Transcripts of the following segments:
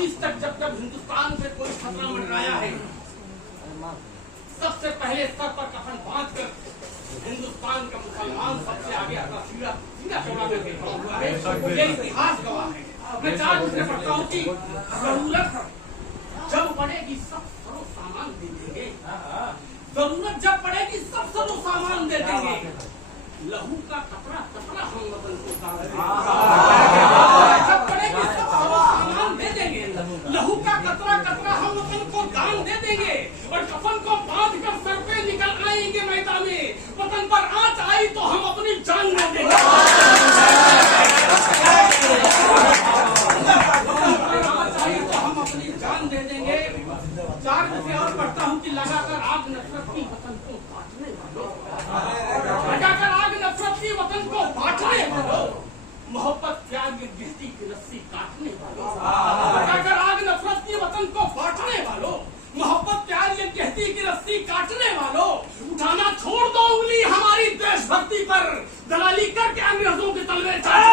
1925 तक जब जब हिंदुस्तान पे कोई खतरा मंडराया है, सबसे पहले सर पर कफन बांध कर हिंदुस्तान का मुसलमान सबसे आगे अपना सीधा सीधा चौड़ा करके खड़ा हुआ है। ये इतिहास गवाह है। मैं चार से पढ़ता हूँ कि जरूरत जब पड़ेगी सब सरो सामान दे देंगे, जरूरत जब पड़ेगी सब सरो सामान दे देंगे, लहू का कपड़ा कपड़ा हम वतन को दान देंगे। जब पड़ेगी सब सरो सामान दे देंगे, लहू का कतरा कतरा हम वतन को दान दे देंगे, और कफन को बांध कर सर पे निकल आएंगे मैदान में। वतन पर आंच आई तो हम अपनी जान दे देंगे। दे देंगे। चार से और पढ़ता हूँ कि लगाकर आग नफरत की वतन को बांटने वालों, लगाकर आग नफरत की वतन को बांटने वालों, मोहब्बत प्यार की गिरती की रस्सी काटने वालों, लगाकर आग नफरत की वतन को बांटने वालों, मोहब्बत प्यार की कहती की रस्सी काटने वालों, उठाना छोड़ दो उंगली हमारी देशभक्ति पर, दलाली करके अंग्रेजों के तलवे चाटने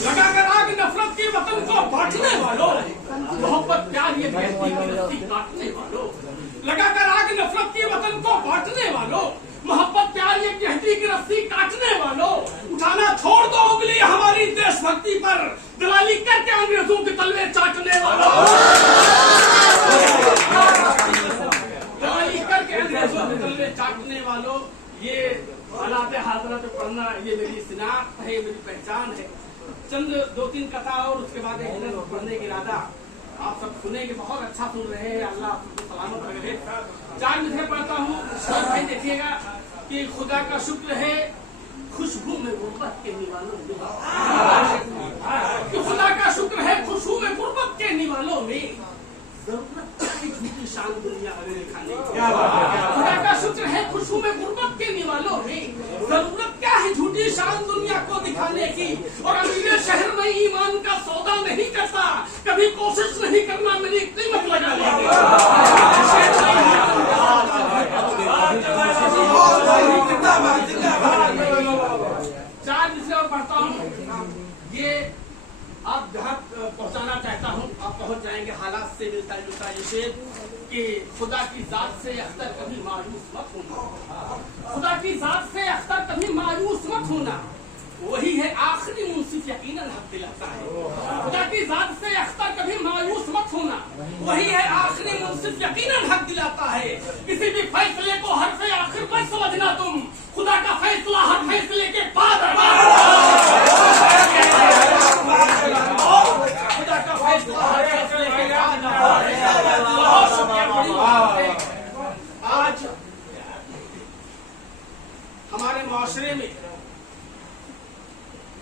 लगाकर आग नफरत की वतन को बांटने वालों, मोहब्बत प्यार ये कहती की रस्सी काटने वालों, लगाकर आग नफरत की वतन को बांटने वालों, मोहब्बत प्यार ये कहती की रस्सी काटने वालों, उठाना छोड़ दो उंगली हमारी देशभक्ति पर, दलाली करके अंग्रेजों के तलवे चाटने वालों, दलाली करके अंग्रेजों के तलवे चाटने वालों। ये हालात हाजरत पढ़ना ये मेरी शिनाख्त है, मेरी पहचान है। चंद दो तीन कथा और उसके बाद एक पढ़ने की इरादा। आप सब सुनेंगे, बहुत अच्छा सुन रहे हैं, अल्लाह आपको सलामत रखे। चार मिसरे पढ़ता हूँ, भाई देखिएगा कि खुदा का शुक्र है खुशबू में गुर्बत के निवालों में, खुदा का शुक्र है खुशबू में गुर्बत के निवालों में, जरूरत झूठी शान दुनिया हमें दिखाने की। खुदा का शुक्र है खुशबू में गुर्बत के निवालों में, जरूरत क्या है झूठी शान दुनिया को दिखाने की, और अमीर शहर में ईमान का सौदा नहीं करता, कभी कोशिश नहीं करना मेरी कीमत लगाने की। चार विषय और पढ़ता हूँ, ये आप जहाँ पहुँचाना चाहता हूँ आप पहुँच जाएंगे। हालात से मिलता जुलता ये शेर कि खुदा की जात से अख्तर कभी मायूस मत होना, खुदा की जात से अख्तर कभी मायूस मत होना, वही है आखिरी मुंसिफ यकीनन हक दिलाता है। खुदा की जात से अख्तर कभी मायूस मत होना, वही है आखिरी मुंसिफ यकीनन हक दिलाता है। किसी भी फैसले को हर से आखिर मत समझना तुम, खुदा का फैसला हर फैसले के बाद आज हमारे माशरे में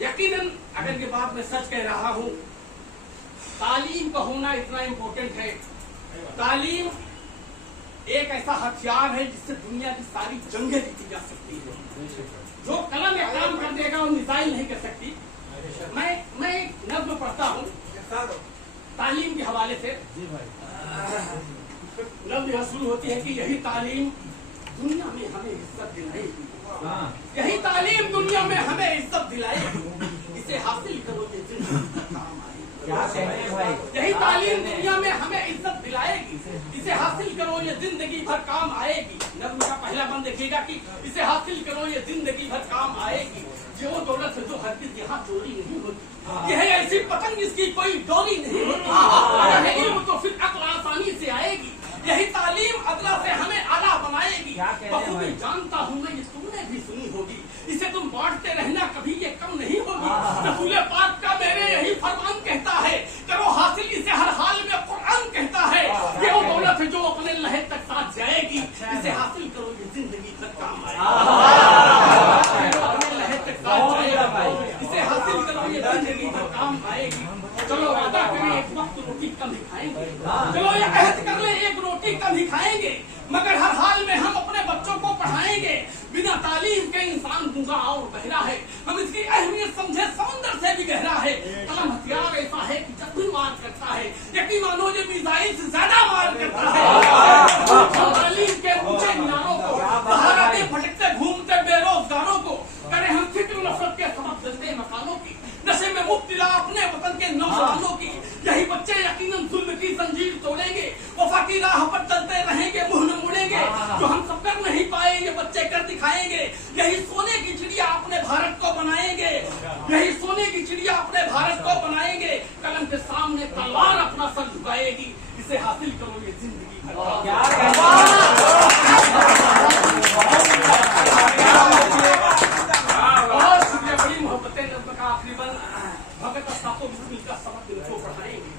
यकीनन, अगर ये बात मैं सच कह रहा हूँ, तालीम का होना इतना इम्पोर्टेंट है। तालीम एक ऐसा हथियार है जिससे दुनिया की सारी जंगें जीती जा सकती है। जो कलम या काम कर देगा वो मिसाइल नहीं कर सकती। मैं एक नज़्म पढ़ता हूँ तालीम के हवाले से। नज़्म यह शुरू होती है कि यही तालीम दुनिया में हमें इज्जत दिलाएगी, यही तालीम दुनिया में हमें इज्जत दिलाएगी, इसे हासिल करो ये जिंदगी काम आएगी। यही तालीम दुनिया में हमें इज्जत दिलाएगी, इसे हासिल करो ये जिंदगी भर काम आएगी। नज़्म का पहला बंद देखिएगा कि इसे हासिल करो ये जिंदगी भर काम आएगी। जो दौलत है जो हरगिज़ यहाँ चोरी नहीं होती, यह ऐसी पतंग जिसकी कोई डोरी नहीं होती, अगर है इल्म तो फिर अक्ल आसानी से आएगी। यही तालीम अदला से हमें आला बनाएगी। बखूबी जानता हूँ मैं ये तुमने भी सुनी होगी, इसे तुम बांटते रहना कभी ये कम नहीं होगी। रसूल पाक का मेरे यही फरमान कहता है, करो हासिल इसे हर हाल में। कुरान कहता है ये वो दौलत है जो अपने लहर तक साथ जाएगी, इसे हासिल करो ये जिंदगी तक काम आएगी। अपने लहर तक साथ जाएगा, इसे हासिल करो ये जिंदगी तक काम आएगी। चलो वादा करें एक वक्त रोटी कम ही खाएंगे, चलो ये अहद कर ले एक रोटी कम ही खाएंगे, मगर हर हाल में हम अपने बच्चों को पढ़ाएंगे। बिना तालीम तालीम के इंसान गूंगा और बहरा है, हम इसकी अहमियत समझे समुद्र से भी गहरा है। कलम हथियार ऐसा है कि जब भी मार करता है यकीन मानो ये मिसाइल से ज्यादा मार करता है। तालीम के ऊंचे मीनारों को सहारा दे भटकते घूमते बेरोजगारों को, करें हम फिक्र नफरत के सबक जलते मकानों की, नशे में मुब्तला अपने वतन के नौजवानों की। यही बच्चे यकीनन जुल्म की जंजीर तोड़ेंगे, वफा की राह पर चलते रहेंगे, मुंह न मुड़ेंगे। जो हम सब कर नहीं पाए ये बच्चे कर दिखाएंगे। यही सोने की चिड़िया अपने भारत को बनाएंगे, यही सोने की चिड़िया अपने भारत को बनाएंगे। कलम के सामने तलवार अपना सर झुकाएगी, इसे हासिल करो ये जिंदगी भर। भगत अशफाक बिस्मिल का सबक इनको पढ़ाएंगे,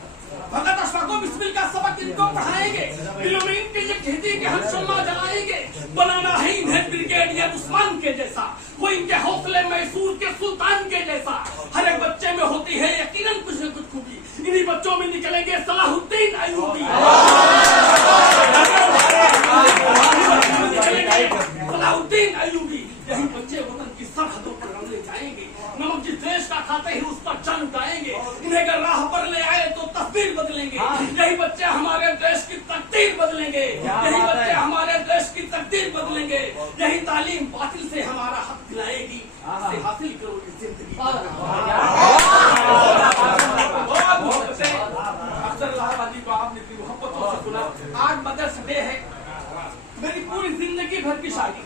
भगत अशफाक बिस्मिल का सबक इनको पढ़ाएंगे। दिलों में इनके ये कहती कि हम शम्मा जलाएंगे, बनाना है इन्हें ब्रिगेडियर उस्मान के जैसा, वो इनके हौसले मैसूर के सुल्तान के जैसा। हर एक बच्चे में होती है यकीनन कुछ न कुछ खूबी, इन्हीं बच्चों में निकलेंगे सलाहुद्दीन अय्यूबी। सलाहुद्दीन अय्यूबी, यही बच्चे वतन की सरहदों पर लड़ने जाएंगे, नमक जिस देश का खाते ही उस पर जान उठाएंगे। इन्हें अगर राह पर ले आए तो तस्वीर बदलेंगे, यही बच्चे हमारे देश की तकदीर बदलेंगे, यही बच्चे हमारे देश की तकदीर बदलेंगे। यही तालीम बातिल से हमारा हक दिलाएगी, इसे हासिल करो इस जिंदगी। अक्सर इलाहाबादी को आपने इतनी मोहब्बतों से सुना। आज मदर्स डे है, मेरी पूरी जिंदगी भर की शायरी,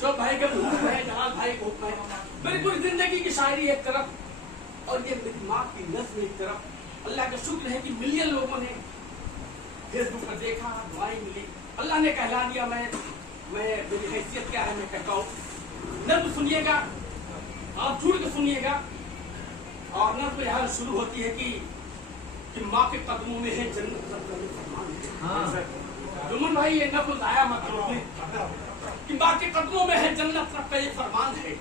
शोभ भाई के भूख है, जलाल भाई भूख है, मेरी पूरी जिंदगी की शायरी एक तरफ और ये मेरी माँ की नज़्म एक तरफ। अल्लाह का शुक्र है कि मिलियन लोगों ने फेसबुक पर देखा, दुआएं मिली, अल्लाह ने कहला दिया। मैं मेरी हैसियत क्या है मैं कहता हूँ। नज़्म सुनिएगा, आप जुड़ के सुनिएगा। और नज़्म यहाँ शुरू होती है कि माँ के कदमों में है जन्नत फरमान है। जुम्मन भाई ये नफ़्ज़ आया मतलब कि माँ के कदमों में है जन्नत रब का ये फरमान है,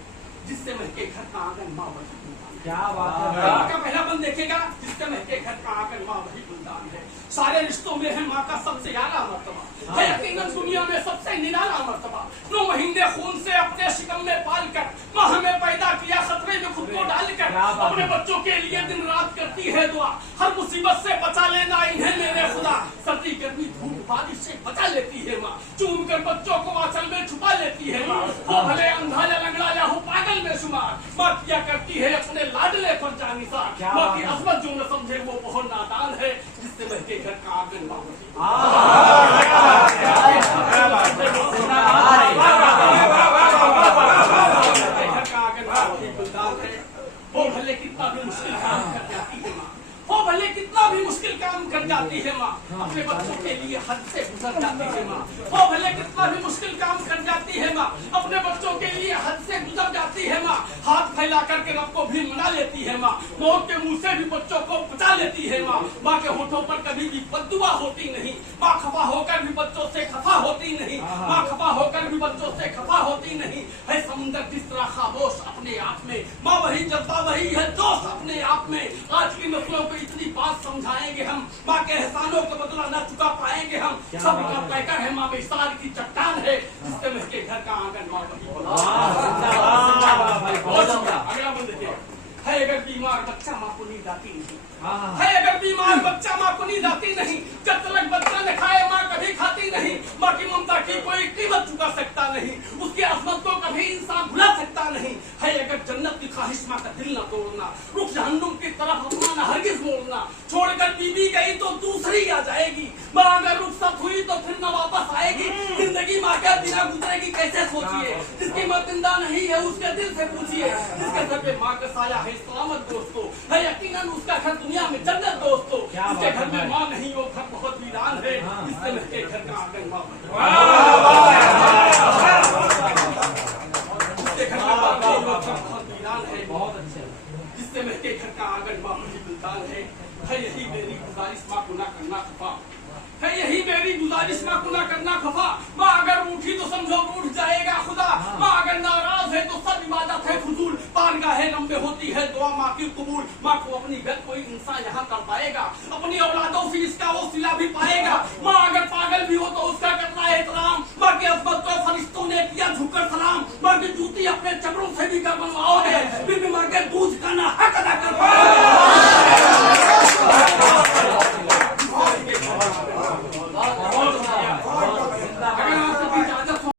जिससे महके घर का आंगन माँ वही गुलदान। क्या बात है। माँ का पहला बंद देखेगा, जिससे महके घर का आंगन माँ वही गुलदान है। सारे रिश्तों में है माँ का सबसे आला मर्तबा, है यकीनन दुनिया में सबसे निराला मर्तबा। 9 महीने खून से अपने शिकम में पाल कर माँ हमें पैदा किया, खतरे में खुद को डालकर अपने बच्चों के लिए दिन रात करती है दुआ। हर मुसीबत से बचा लेना इन्हें मेरे खुदा, सर्दी गर्मी धूप बारिश से बचा लेती है माँ, चूम कर बच्चों को आंचल में छुपा लेती है माँ। वो भले अंधा या लंगड़ा या हो पागल में शुमार, माँ किया करती है अपने लाडले पर जानिसार। माँ की अजमत जो न समझे वो बहुत नादान है, जिससे महके घर का आंगन माँ वही। वो भले कितना भी मुश्किल काम कर जाती है माँ, वो भले कितना भी मुश्किल काम कर जाती है माँ, अपने बच्चों के लिए हद से गुजर जाती है माँ। वो भले कितना भी मुश्किल काम कर जाती है माँ, अपने बच्चों के लिए हद से गुजर जाती है माँ। हाथ फैला करके रब को भी मना लेती है माँ, मौत के मुंह से भी बच्चों को बचा लेती है माँ। माँ के होठों पर कभी भी बद्दुआ होती नहीं, माँ खफा होकर भी बच्चों से खफा होती नहीं, माँ खफा होकर भी बच्चों से खफा होती नहीं। है समुंदर जिस तरह खामोश अपने आप में, माँ वही जज्बा वही है जोश अपने आप में। आज की नस्लों को इतनी बात समझाएंगे हम, माँ के एहसानों का बदला न चुका पाएंगे हम। सबका पैकर है माँ बेसार की चट्टान है, जिससे महके घर का आंगन माँ वही। अगला बंद देखिए। है अगर बीमार बच्चा माँ को नींद आती नहीं, है अगर बीमार बच्चा माँ को नींद आती नहीं, जब तक बच्चा न खाए माँ कभी खाती नहीं। माँ की ममता की कोई कीमत चुका सकता नहीं, उसकी अजमत को कभी इंसान भुला सकता नहीं। है अगर जन्नत की ख्वाहिश माँ का दिल न तोड़ना, रुख जहन्नुम की तरफ अपना न हरगिज मोड़ना। छोड़कर बीबी गई तो दूसरी आ जाएगी, माँ अगर रुखसत हुई तो फिर न वापस आएगी। जिंदगी माँ के बिना गुजरेगी कैसे सोचिए, जिसकी मत जिंदा नहीं है उसके दिल से पूछिए। जिसके सर पे माँ का साया है सलामत दोस्तों, है यकीनन उसका घर दुनिया में जन्नत दोस्तों। जिसके घर में माँ नहीं वो घर बहुत वीरान है, जिससे महके घर का आंगन माँ वही। जिसके घर में माँ नहीं वो घर बहुत वीरान है, बहुत अच्छे, जिससे महके घर का आंगन माँ वही गुलदान है। यही मेरी गुजारिश माँ को ना करना खफा, है यही मेरी गुजारिश माँ को ना करना खफा। माँ अगर रूठी तो समझो रूठ जाएगा खुदा, माँ अगर नाराज है तो सब इबादत है फजूल। बारगाहें लंबे होती है दुआ माँ की कबूल, माँ को अपनी घर कोई इंसान यहाँ कर पाएगा, अपनी औलादों से इसका वो सिला भी पाएगा। माँ अगर पागल भी हो तो उसका करना है एहतराम, माँ की अजमत को फरिश्तों ने किया झुककर सलाम। माँ बीबी का बनवाओगे, बीबी मर के दूध का ना हक अदा कर पाओगे।